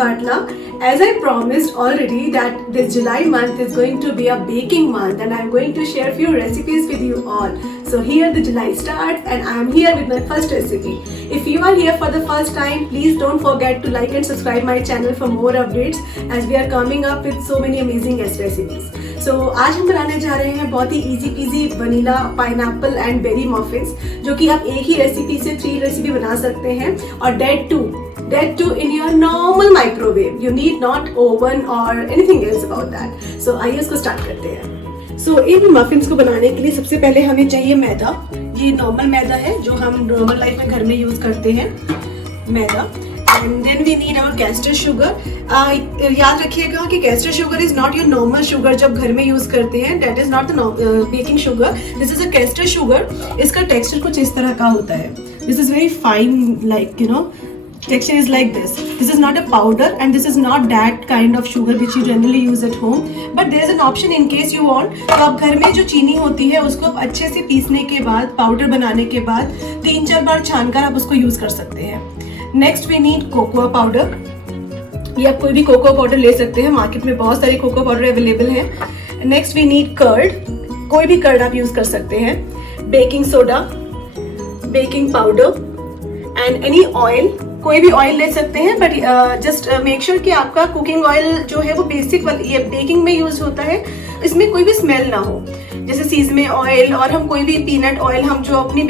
Batla. As I promised already that this July month is going to be a baking month and I'm going to share few recipes with you all. So here the July starts and I am here with my first recipe. If you are here for the first time, please don't forget to like and subscribe my channel for more updates as we are coming up with so many amazing guest recipes. So आज हम बनाने जा रहे हैं बहुत ही easy peasy vanilla pineapple and berry muffins, जो कि आप एक ही रेसिपी से 3 रेसिपी बना सकते हैं और date to in your normal microwave. You need not oven or anything else about that. So आइए इसको स्टार्ट करते हैं. So इन मफिन्स को बनाने के लिए सबसे पहले हमें चाहिए मैदा. ये नॉर्मल मैदा है जो हम नॉर्मल लाइफ में घर में यूज करते हैं, मैदा. And then we need our castor sugar. याद रखिएगा कि castor sugar is not your normal sugar जब घर में यूज करते हैं. That is not the baking sugar. This is a castor sugar. इसका टेक्सचर कुछ इस तरह का होता है. This is very fine, like you know, texture is like this. This is not a powder and this is not that kind of sugar which you generally use at home. But there is an option in case you want. तो आप घर में जो चीनी होती है उसको आप अच्छे से पीसने के बाद, पाउडर बनाने के बाद 3-4 बार छानकर आप उसको यूज कर सकते हैं. Next we need cocoa powder. ये आप कोई भी कोकोआ पाउडर ले सकते हैं, मार्केट में बहुत सारे कोकोआ पाउडर अवेलेबल हैं. Next we need curd. कोई भी कर्ड आप यूज कर सकते हैं. Baking soda, baking powder and any oil. कोई भी ऑयल ले सकते हैं, बट जस्ट मेक श्योर कि आपका कुकिंग ऑयल जो है वो बेसिक ये बेकिंग में यूज होता है, इसमें कोई भी स्मेल ना हो. जैसे सीजमे ऑयल और हम कोई भी पीनट ऑयल हम जो अपनी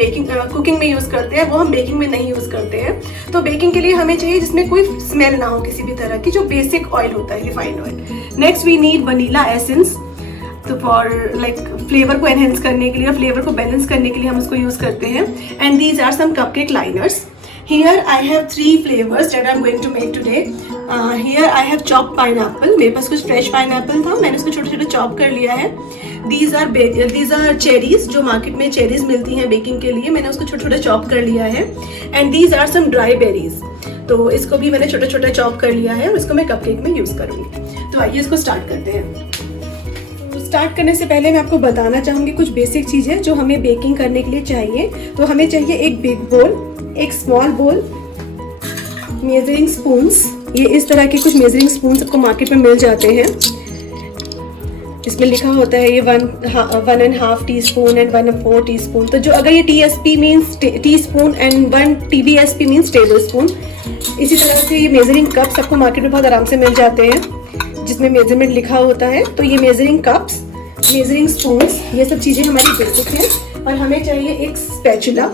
कुकिंग में यूज करते हैं वो हम बेकिंग में नहीं यूज करते हैं. तो बेकिंग के लिए हमें चाहिए जिसमें कोई स्मेल ना हो किसी भी तरह की, जो बेसिक ऑयल होता है, refined oil. Next we need vanilla essence. तो फॉर लाइक फ्लेवर को एनहेंस करने के लिए, फ्लेवर को बैलेंस करने के लिए हम उसको यूज करते हैं. And these are some cupcake liners. Here I have 3 flavors that I'm going to make today. Here I have chopped pineapple. मेरे पास कुछ fresh pineapple था, मैंने उसको छोटे छोटे चॉप कर लिया है. These are cherries, जो मार्केट में cherries मिलती हैं बेकिंग के लिए, मैंने उसको छोटे छोटे चॉप कर लिया है. And these are some dry berries. तो इसको भी मैंने छोटे छोटे चॉप कर लिया है और इसको मैं कपकेक में यूज करूँगी. तो आइए इसको स्टार्ट करते हैं. स्टार्ट करने से पहले मैं आपको बताना चाहूँगी कुछ बेसिक चीज़ें जो हमें बेकिंग करने के लिए चाहिए. तो हमें चाहिए एक बिग बोल, एक स्मॉल बोल, मेजरिंग स्पून्स. ये इस तरह के कुछ मेजरिंग स्पून्स आपको मार्केट में मिल जाते हैं. इसमें लिखा होता है ये 1.5 टीस्पून एंड 1/4 टीस्पून. तो जो अगर ये TSP means tea spoon and 1 TBSP means table spoon. इसी तरह से ये मेजरिंग कप्स आपको मार्केट में बहुत आराम से मिल जाते हैं जिसमें मेजरमेंट लिखा होता है. तो ये मेजरिंग कप्स, मेजरिंग स्पून्स, ये सब चीज़ें हमारी बेसिक हैं. और हमें चाहिए एक स्पैचुला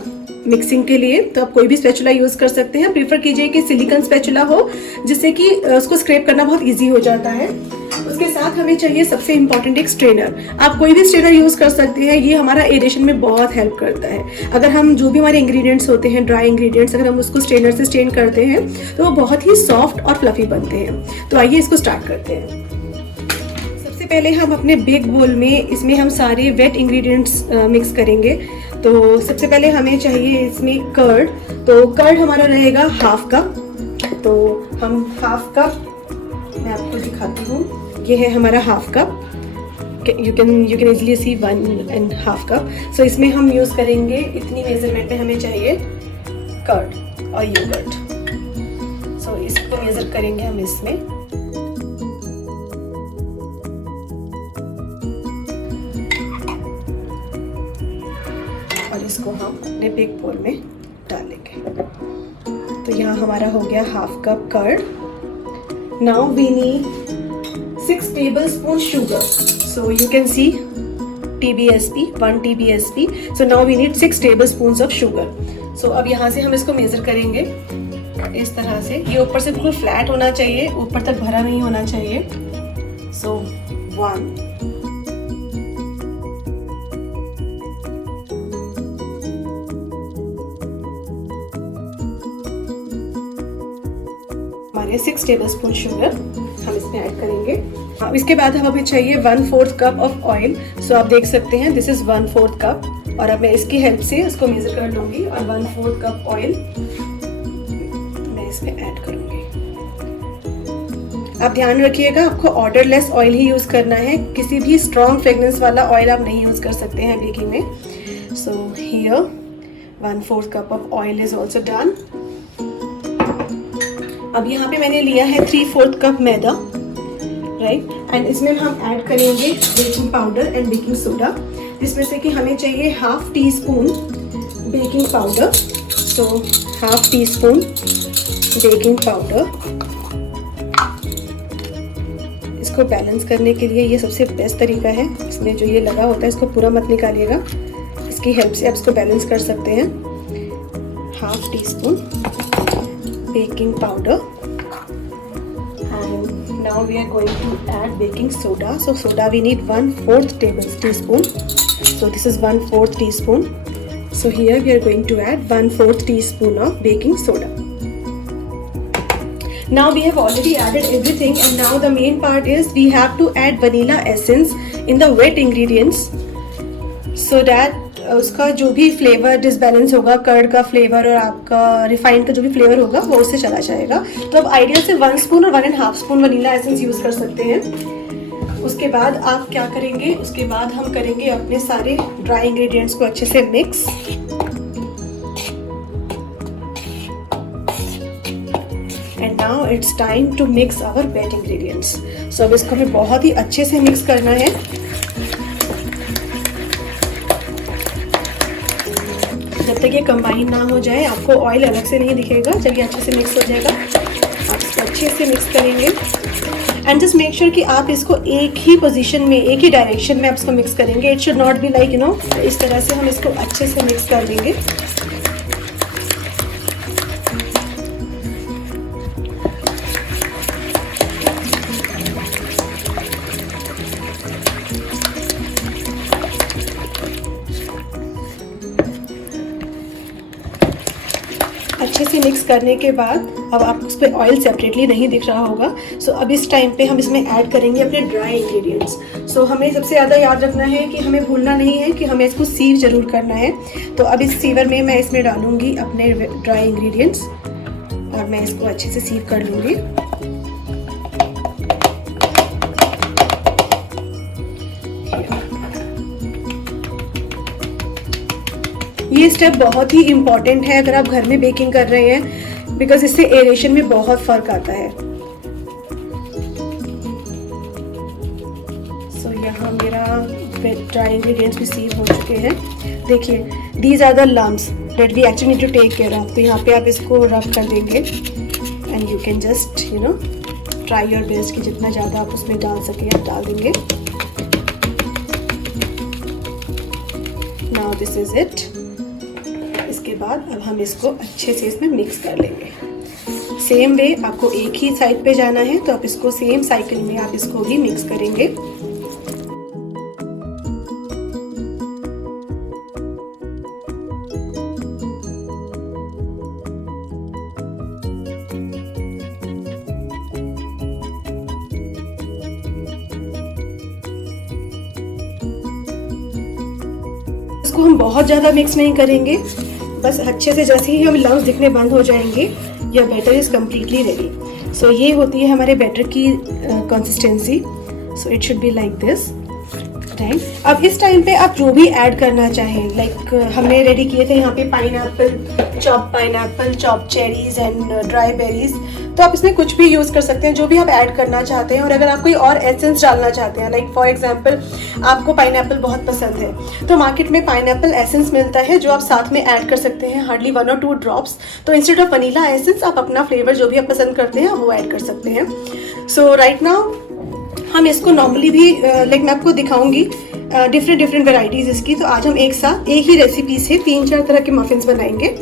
मिक्सिंग के लिए. तो आप कोई भी स्पैचुला यूज़ कर सकते हैं. प्रीफर कीजिए कि सिलिकॉन स्पैचुला हो जिससे कि उसको स्क्रैप करना बहुत इजी हो जाता है. उसके साथ हमें चाहिए सबसे इम्पॉर्टेंट एक स्ट्रेनर. आप कोई भी स्ट्रेनर यूज़ कर सकते हैं. ये हमारा एरेशन में बहुत हेल्प करता है. अगर हम जो भी हमारे इंग्रेडिएंट्स होते हैं, ड्राई इंग्रेडिएंट्स, अगर हम उसको स्ट्रेनर से स्ट्रेन करते हैं तो वो बहुत ही सॉफ्ट और फ्लफी बनते हैं. तो आइए इसको स्टार्ट करते हैं. सबसे पहले हम अपने बिग बोल में इसमें हम सारे वेट इंग्रेडिएंट्स मिक्स करेंगे. तो सबसे पहले हमें चाहिए इसमें कर्ड. तो कर्ड हमारा रहेगा 1/2 कप. तो हम 1/2 कप मैं आपको दिखाती हूँ. ये है हमारा 1/2 cup. You can easily see 1.5 cup. So इसमें हम यूज़ करेंगे, इतनी मेजरमेंट में हमें चाहिए कर्ड और योगर्ट. सो इसको मेजर करेंगे हम इसमें. और इसको हम अपने बिग बोल में डालेंगे. तो यहाँ हमारा हो गया 1/2 cup curd. Now we need 6 tablespoon sugar. So you can see TBSP, 1 TBSP. So now we need 6 tablespoons of sugar. So अब यहाँ से हम इसको मेजर करेंगे इस तरह से. ये ऊपर से बिल्कुल फ्लैट होना चाहिए, ऊपर तक भरा नहीं होना चाहिए. So 1. हमारे 6 टेबलस्पून शुगर हम इसमें ऐड करेंगे. अब इसके बाद हमें चाहिए 1/4 कप ऑफ ऑयल. सो आप देख सकते हैं दिस इज 1/4 कप. और अब मैं इसकी हेल्प से इसको मेजर कर लूँगी और 1/4 कप ऑयल मैं इसमें ऐड करूँगी. आप ध्यान रखिएगा आपको ऑर्डरलेस ऑयल ही यूज़ करना है. किसी भी स्ट्रॉन्ग फ्रेगनेंस वाला ऑयल आप नहीं यूज़ कर सकते हैं बेकिंग में. So here 1/4 cup of oil is also done. अब यहाँ पे मैंने लिया है 3/4 कप मैदा, राइट, एंड इसमें हम ऐड करेंगे baking powder and baking soda, जिसमें से कि हमें चाहिए 1/2 टीस्पून बेकिंग पाउडर। सो 1/2 टीस्पून बेकिंग पाउडर। इसको बैलेंस करने के लिए ये सबसे बेस्ट तरीका है। इसमें जो ये लगा होता है इसको पूरा मत निकालिएगा, इसकी हेल्प से आप इसको बैलेंस कर सकते हैं। 1/2 teaspoon baking powder and now we are going to add baking soda. So soda we need 1/4 tablespoon. So this is 1/4 teaspoon. So here we are going to add 1/4 teaspoon of baking soda. Now we have already added everything, and now the main part is we have to add vanilla essence in the wet ingredients so that उसका जो भी flavour disbalance होगा, curd का flavour और आपका refined का जो भी फ्लेवर होगा वो उससे चला जाएगा। तो अब आइडिया से 1 स्पून और 1.5 स्पून वनीला एसेंस यूज़ कर सकते हैं। उसके बाद आप क्या करेंगे, उसके बाद हम करेंगे अपने सारे ड्राई इंग्रेडिएंट्स को अच्छे से mix. And now it's time to mix our wet ingredients. So अब इसको हमें बहुत ही अच्छे से मिक्स करना है। जब तक ये कंबाइन ना हो जाए, आपको ऑयल अलग से नहीं दिखेगा जब ये अच्छे से मिक्स हो जाएगा। आप इसको अच्छे से मिक्स करेंगे एंड जस्ट मेक श्योर कि आप इसको एक ही पोजीशन में, एक ही डायरेक्शन में आप इसको मिक्स करेंगे। It should not be like इस तरह से हम इसको अच्छे से मिक्स कर लेंगे। अच्छे से मिक्स करने के बाद अब आप उस पर ऑयल सेपरेटली नहीं दिख रहा होगा। सो अब इस टाइम पे हम इसमें ऐड करेंगे अपने ड्राई इंग्रेडिएंट्स। सो हमें सबसे ज़्यादा याद रखना है कि हमें भूलना नहीं है कि हमें इसको सीव ज़रूर करना है। तो अब इस सीवर में मैं इसमें डालूँगी अपने ड्राई इंग्रेडिएंट्स और मैं इसको अच्छे से सीव कर लूँगी। ये स्टेप बहुत ही इम्पॉर्टेंट है अगर आप घर में बेकिंग कर रहे हैं, बिकॉज इससे एरेशन में बहुत फ़र्क आता है। सो यहाँ मेरा ड्राई इंग्रेडिएंट्स भी सीव हो चुके हैं। देखिए, these are the lumps that we actually need to take care of. तो यहाँ पे आप इसको रब कर देंगे and you can just try your best कि जितना ज़्यादा आप उसमें डाल सके आप डाल देंगे। Now this is it. इसके बाद अब हम इसको अच्छे से इसमें मिक्स कर लेंगे। सेम वे आपको एक ही साइड पे जाना है, तो आप इसको सेम साइकिल में आप इसको भी मिक्स करेंगे। इसको हम बहुत ज़्यादा मिक्स नहीं करेंगे, बस अच्छे से जैसे ही हम लम्स दिखने बंद हो जाएंगे या बैटर इज़ कम्प्लीटली रेडी। सो ये होती है हमारे बैटर की consistency. So it should be like this, right. अब इस टाइम पे आप जो भी ऐड करना चाहें, लाइक हमने रेडी किए थे यहाँ पे pineapple, chop cherries and dry berries. तो आप इसमें कुछ भी यूज़ कर सकते हैं, जो भी आप ऐड करना चाहते हैं। और अगर आप कोई और एसेंस डालना चाहते हैं, लाइक फॉर एग्जांपल आपको पाइनएप्पल बहुत पसंद है, तो मार्केट में पाइनएप्पल एसेंस मिलता है जो आप साथ में ऐड कर सकते हैं, हार्डली 1 or 2 ड्रॉप्स। तो इंस्टेड ऑफ वनीला एसेंस आप अपना फ्लेवर जो भी आप पसंद करते हैं वो ऐड कर सकते हैं। सो राइट नाउ हम इसको नॉर्मली भी लाइक मैं आपको दिखाऊंगी डिफरेंट वेराइटीज़ इसकी। तो आज हम एक साथ एक ही रेसिपी से 3-4 तरह के मफिन्स बनाएंगे।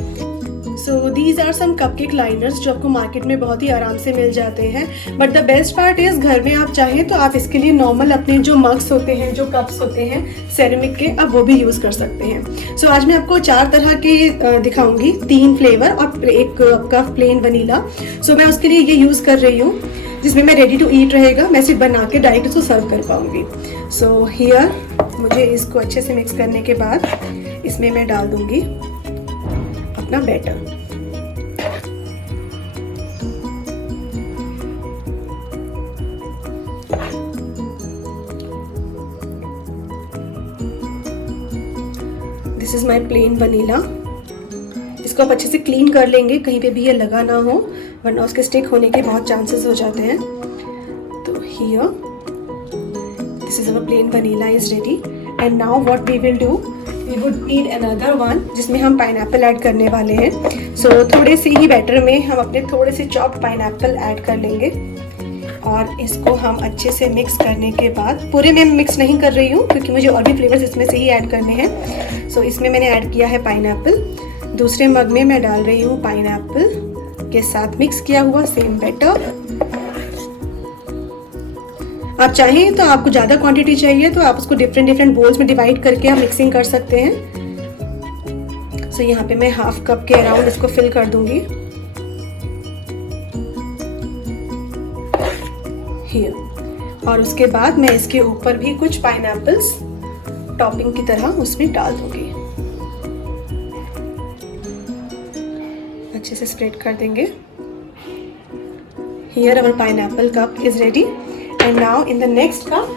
So these are some cupcake liners जो आपको मार्केट में बहुत ही आराम से मिल जाते हैं। But the best part is घर में आप चाहें तो आप इसके लिए नॉर्मल अपने जो मग्स होते हैं, जो कप्स होते हैं सेरेमिक के, आप वो भी यूज़ कर सकते हैं। सो आज मैं आपको 4 तरह के दिखाऊंगी, 3 फ्लेवर और एक कप प्लेन वनीला। सो मैं उसके लिए ये यूज़ कर रही हूँ, जिसमें मैं रेडी टू ईट रहेगा, मैं सिर्फ बना के डायरेक्ट उसको सर्व कर पाऊँगी। सो हियर मुझे इसको अच्छे से मिक्स करने के बाद इसमें मैं डाल दूँगी अपना batter. This is my plain vanilla. इसको आप अच्छे से क्लीन कर लेंगे, कहीं पे भी ये लगा ना हो, वरना उसके स्टिक होने के बहुत चांसेस हो जाते हैं। तो here this is our plain vanilla is ready. And now what we will do, we would need another one जिसमें हम पाइनएप्पल ऐड करने वाले हैं। सो थोड़े से ही बैटर में हम अपने थोड़े से चॉप्ड पाइनएप्पल ऐड कर लेंगे और इसको हम अच्छे से मिक्स करने के बाद, पूरे में मिक्स नहीं कर रही हूँ क्योंकि मुझे और भी फ्लेवर्स इसमें से ही ऐड करने हैं। सो इसमें मैंने ऐड किया है पाइनएप्पल। दूसरे मग में मैं डाल रही हूँ पाइनएप्पल के साथ मिक्स किया हुआ सेम बैटर। आप चाहें तो आपको ज़्यादा क्वांटिटी चाहिए तो आप उसको डिफरेंट बोल्स में डिवाइड करके आप मिक्सिंग कर सकते हैं। सो यहाँ पे मैं हाफ कप के अराउंड इसको फिल कर दूंगी हियर। और उसके बाद मैं इसके ऊपर भी कुछ पाइनएप्पल्स टॉपिंग की तरह उसमें डाल दूंगी। अच्छे से स्प्रेड कर देंगे। Here our pineapple cup is ready, and now in the next cup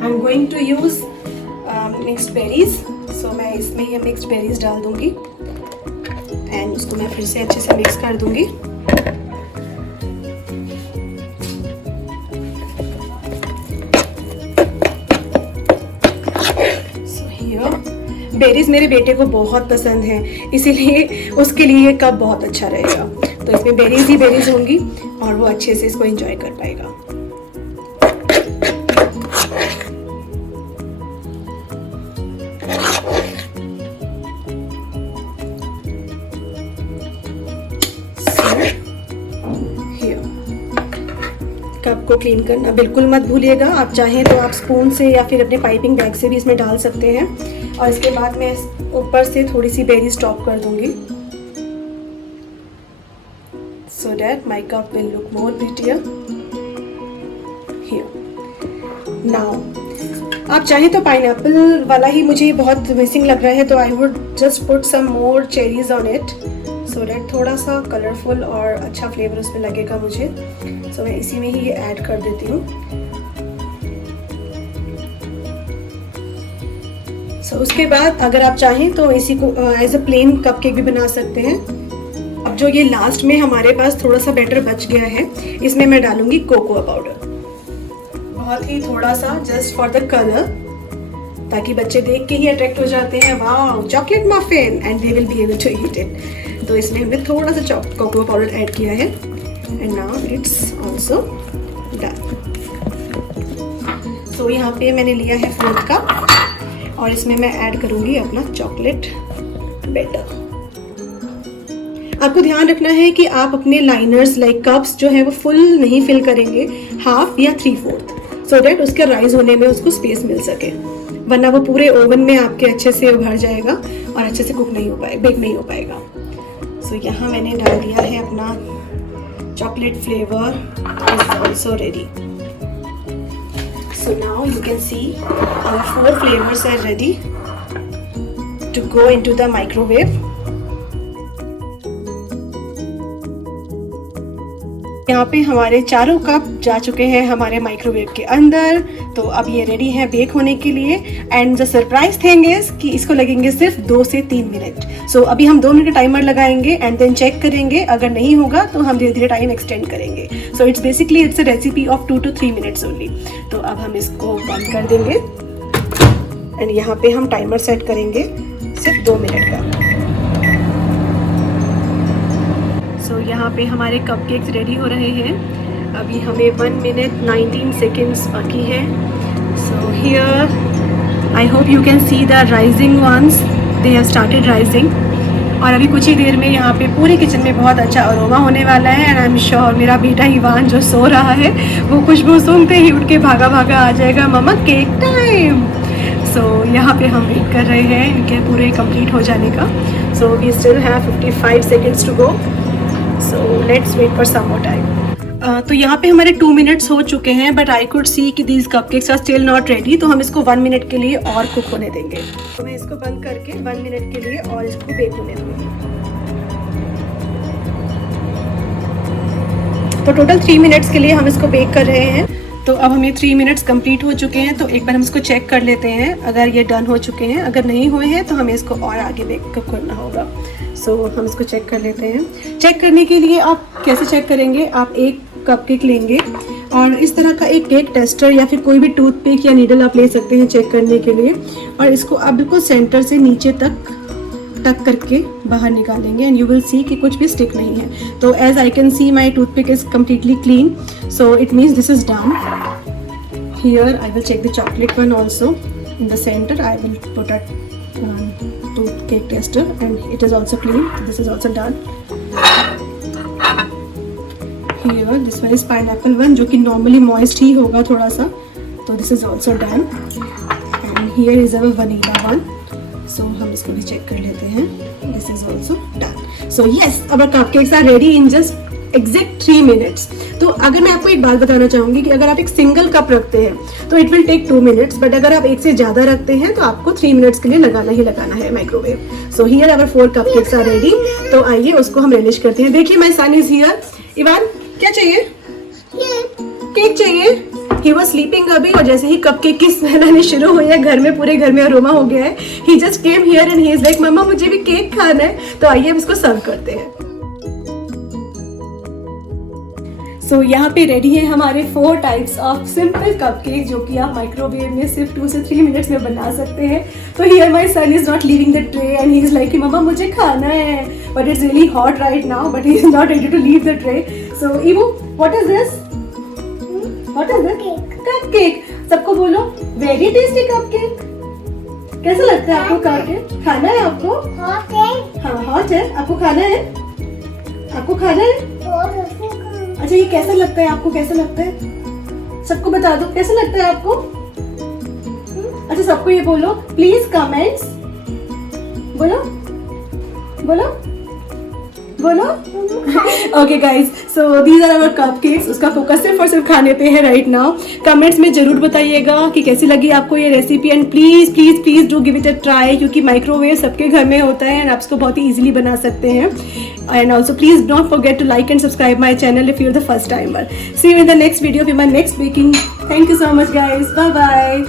I'm going to use mixed berries. So मैं इसमें ये mixed berries डाल दूंगी and उसको मैं फिर से अच्छे से मिक्स कर दूंगी। बेरीज मेरे बेटे को बहुत पसंद है, इसीलिए उसके लिए ये कप बहुत अच्छा रहेगा। तो इसमें बेरीज ही बेरीज होंगी और वो अच्छे से इसको एंजॉय कर पाएगा। कप को क्लीन करना बिल्कुल मत भूलिएगा। आप चाहें तो आप स्पून से या फिर अपने पाइपिंग बैग से भी इसमें डाल सकते हैं। और इसके बाद मैं ऊपर से थोड़ी सी बेरीज टॉप कर दूंगी so that my cup will look more prettier here. Now आप चाहें तो पाइनएप्पल वाला ही मुझे बहुत मिसिंग लग रहा है तो I would just put some more cherries on it so that थोड़ा सा कलरफुल और अच्छा फ्लेवर उसमें लगेगा मुझे। सो मैं इसी में ही ये ऐड कर देती हूँ। सो उसके बाद अगर आप चाहें तो इसी को एज अ प्लेन कपकेक भी बना सकते हैं। अब जो ये लास्ट में हमारे पास थोड़ा सा बैटर बच गया है, इसमें मैं डालूंगी कोकोआ पाउडर, बहुत ही थोड़ा सा, जस्ट फॉर द कलर, ताकि बच्चे देख के ही अट्रैक्ट हो जाते हैं, wow chocolate muffin, and they will be able to eat it. तो इसमें हमने थोड़ा सा कोकोआ पाउडर ऐड किया है and now it's also done. So यहाँ पे मैंने लिया है 4th कप और इसमें मैं ऐड करूंगी अपना चॉकलेट बैटर। आपको ध्यान रखना है कि आप अपने लाइनर्स लाइक कप्स जो है वो फुल नहीं फिल करेंगे, हाफ या 3/4, सो दैट उसके राइज होने में उसको स्पेस मिल सके, वरना वो पूरे ओवन में आपके अच्छे से उभर जाएगा और अच्छे से कुक नहीं हो पाएगा, बेक नहीं हो पाएगा। सो यहाँ मैंने डाल दिया है अपना chocolate flavour is also ready. So now you can see our 4 flavors are ready to go into the microwave. यहाँ पे हमारे चारों कप जा चुके हैं हमारे माइक्रोवेव के अंदर। तो अब ये रेडी है बेक होने के लिए। And the surprise thing is कि इसको लगेंगे सिर्फ 2 से 3 मिनट। सो अभी हम 2 मिनट का टाइमर लगाएंगे एंड देन चेक करेंगे, अगर नहीं होगा तो हम धीरे धीरे टाइम एक्सटेंड करेंगे। So it's basically it's a recipe of 2 to 3 minutes only. तो अब हम इसको बंद कर देंगे एंड यहाँ पे हम टाइमर सेट करेंगे सिर्फ 2 मिनट का। सो यहाँ पे हमारे कपकेक्स रेडी हो रहे हैं। अभी हमें 1 minute 19 seconds बाकी है। So here I hope you can see the rising ones, they have started rising. और अभी कुछ ही देर में यहाँ पे पूरे किचन में बहुत अच्छा अरोमा होने वाला है एंड आई एम श्योर मेरा बेटा इवान जो सो रहा है वो खुशबू सूंघते ही उठ के भागा भागा आ जाएगा, मम्मा केक टाइम। सो यहाँ पे हम वेट कर रहे हैं इनके पूरे कंप्लीट हो जाने का। So we still have 55 seconds to go. So let's wait for some more time. तो यहाँ पे हमारे 2 minutes हो चुके हैं, बट आई कुड सी कि these cupcakes are still not ready, तो हम इसको 1 minute के लिए और कुक होने देंगे। तो मैं इसको बंद करके 1 minute के लिए और इसको बेक होने दूँगी। तो टोटल 3 minutes के लिए हम इसको बेक कर रहे हैं। तो अब हमें 3 minutes कंप्लीट हो चुके हैं। तो एक बार हम इसको चेक कर लेते हैं अगर ये डन हो चुके हैं। अगर नहीं हुए हैं तो हमें इसको और आगे बेक करना होगा। सो हम इसको चेक कर लेते हैं। चेक करने के लिए आप कैसे चेक करेंगे, आप एक कपकेक लेंगे और इस तरह का एक केक टेस्टर या फिर कोई भी टूथपिक या नीडल आप ले सकते हैं चेक करने के लिए, और इसको आप बिल्कुल सेंटर से नीचे तक टक करके बाहर निकालेंगे एंड यू विल सी कि कुछ भी स्टिक नहीं है। तो as I can see my toothpick is completely clean, so it means this is done. Here I will check the chocolate one also in the center. I will put a tooth cake tester and it is also clean. This is also done. Here this one is pineapple one जो कि normally moist ही होगा थोड़ा सा, तो this is also done. And here is our vanilla one. So हम इसको भी check कर लेते हैं. This is also done. So yes, our cupcakes are ready in just exact 3 minutes. तो अगर मैं आपको एक बात बताना चाहूँगी कि अगर आप एक सिंगल कप रखते हैं तो it will take 2 minutes, but अगर आप एक से ज़्यादा रखते हैं तो आपको 3 मिनट्स के लिए लगाना ही लगाना है microwave. So here our 4 cupcakes are ready. तो आइए उसको हम रेलिश करते हैं। देखिए my son is here. Evan क्या चाहिए? केक चाहिए। ही वॉज स्लीपिंग अभी, और जैसे ही कपकेक की स्मेल आनी शुरू हुई है घर में, पूरे घर में अरोमा हो गया है। He just came here and he is like mama मुझे भी केक खाना है। तो आइए अब इसको सर्व करते हैं। सो यहाँ पे रेडी है हमारे 4 टाइप्स ऑफ सिंपल कपकेक जो कि आप माइक्रोवेव में सिर्फ 2 से 3 मिनट्स में बना सकते हैं। तो here my son is not leaving the tray and he is like mama मुझे खाना है, but it's really hot right now, but he is not ready to leave the tray. So इवो what is this? What is this? Cupcake. सबको बोलो very tasty cupcake. कैसा लगता है आपको कपकेक? खाना है आपको? हॉट है। हाँ हॉट है। आपको खाना है? आपको खाना है? अच्छा ये कैसा लगता है आपको? कैसा लगता है सबको बता दो, कैसा लगता है आपको? अच्छा सबको ये बोलो प्लीज कमेंट्स। बोलो बोलो बोलो। Okay guys, so these are our cupcakes. उसका फोकस सिर्फ और सिर्फ खाने पे है राइट नाउ। कमेंट्स में जरूर बताइएगा कि कैसी लगी आपको ये recipe, and please please please do give it a try, क्योंकि माइक्रोवेव सबके घर में होता है एंड आप इसको बहुत ही इजीली बना सकते हैं। And also please don't forget to like and subscribe my channel if you're the first timer. See you in the next video with my next baking. Thank you so much guys. Bye bye.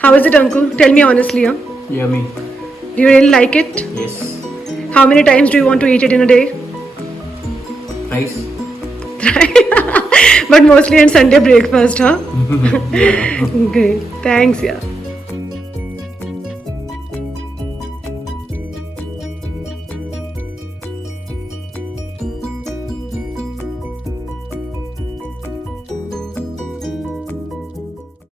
How is it, uncle? Tell me honestly, huh? Yummy. Do you really like it? Yes. How many times do you want to eat it in a day? Nice. But mostly on Sunday breakfast, huh? Yeah. Great. Thanks, yeah.